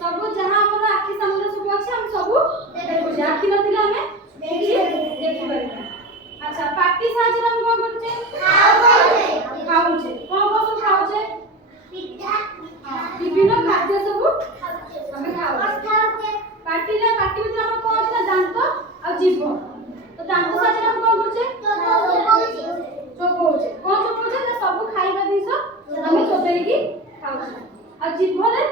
सब जहां हमर आखि सामने सब अछि हम सब देखु आखि नथिले हमें देखि परिबा। अच्छा पाटी साज हम कोन करछे खाउछे कोन कोन सब खाउछे पिज्जा विभिन्न खाद्य सब हमें खाउछे पाटी रे पाटी में हम कोन छै दांत आ जीभ तो दांत साज हम कोन करछे चोपौछे कोन चोपौछे ना सब खाइबा दिस हमें चोपेई की खाउछे आ जीभ रे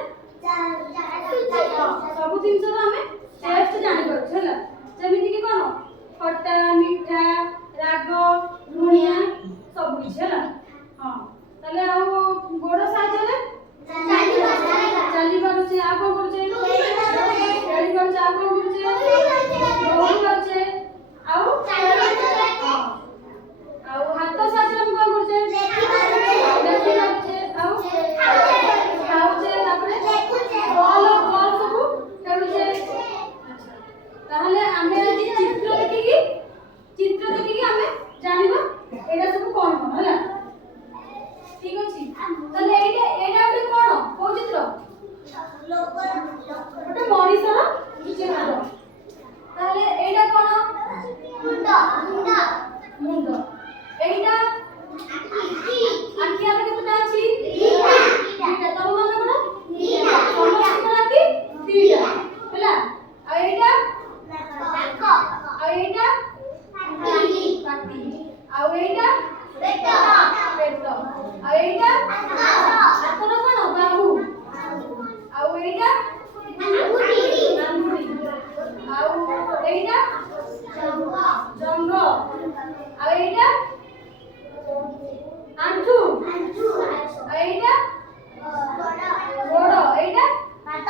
सब दिन हमें टेस्ट जानि परछे हला जेमिति कि कोन खट्टा मीठा राग लुणिया सब किछ हला हां तले आ गोड़ साजे रे चाली परछे आ कोन करछे खेली परछे आ कोन करछे दौड़ परछे आउ आउ हाथ साजे हम कोन करछे देखि परछे आउ खाउछे तापरे बॉल सब खेलुछे ताहले हमें आज चित्र देखि हमें जानिबा एडा सब कोन कोन हला ठीक अछि तले एडा उठे कोन को चित्र ओटे मणिसर चित्र ताहले एडा कोन मुंड एडा आखि आले केतटा अछि दीटा तब मन कोन समस्त राखी दीटा हला आ एडा नाक आ एडा पाटी आ एडा पेट आ एडा हाथर कोन बाहु आ एडा आंगुरी आ एडा जंघ आ एडा आंठू आ एडा गोड़ एडा हाथ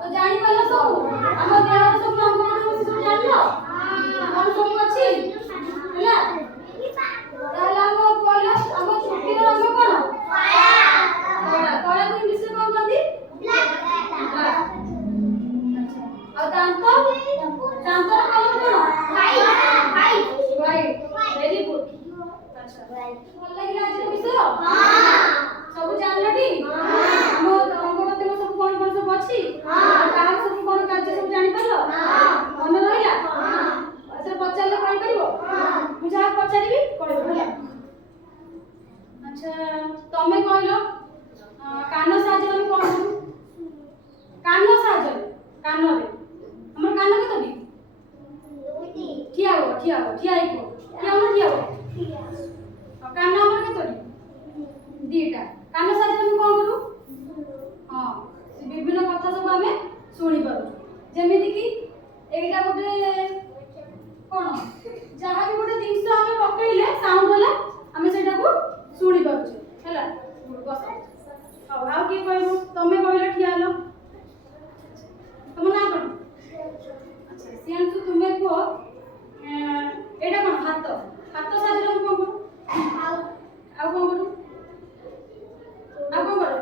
तो जानि पालो सब हम देह सब अंग सब जानलो हम सब अछि हला ताला हम पहिला हम छुट्टी रो रंग कोन काला काला को इंग्लिश में कोन कहंदी ब्लैक अच्छा और दांत रो कलर कोन व्हाइट वेरी गुड अच्छा भल लागिला आज विषय हां सब जानलटी हम अंग मते सब कोन कोन सब अछि काम सब कोन कार्य सब जानि परलो मन रहिला अच्छा पचारले कहि परिबो मु जा पचारिबी कहबो हला अच्छा तमे कहलो कान साज हम कोन करू कान साज कान रे हमर कान केतोडी ठिया हो कान हमर केतोडी दीटा कान साज हम कोन करू हां विभिन्न कथा सब हमें सुनी पारू जेमिति कि एटा गोटे कोन जहा भी गोटे जिंस हमें पकइले साउंड होला हमें सेटा को सुनी पारू हला बस हाउ की कहबो तमे कहले ठिया हलो तुम ना कोन अच्छा सियांसु तुमे को एटा कोन हाथ साजे हम कोन करू आउ कोन करू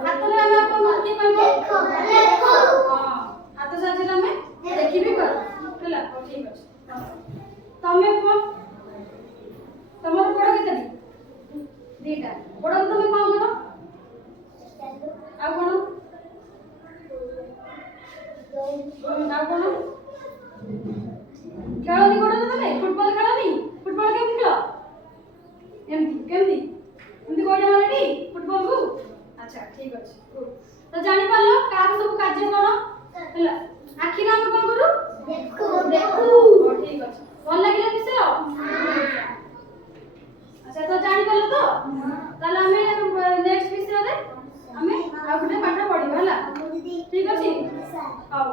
हाथ रे हम कोन की कहबो देखो हां हाथ साजे हमें देखि भी कर हला ठीक अछि तमे को तमर गोड़ केते दीटा गोड़ तमे कोन करो आ कोन खेलनी गोड़ तमे फुटबॉल खेलनी फुटबॉल केम खेलो एमती गोड़ मानेटी फुटबॉल को अच्छा ठीक अछि तो जानि पालो कार सब कार्य कोन हला आखि नाम कोन करू देखू ठीक अछि भल लागिला विषय अच्छा तो जानि पालो तो ताले हमें नेक्स्ट विषय रे हमें आ गुटे पाठ पढिबा हला ठीक अछि हां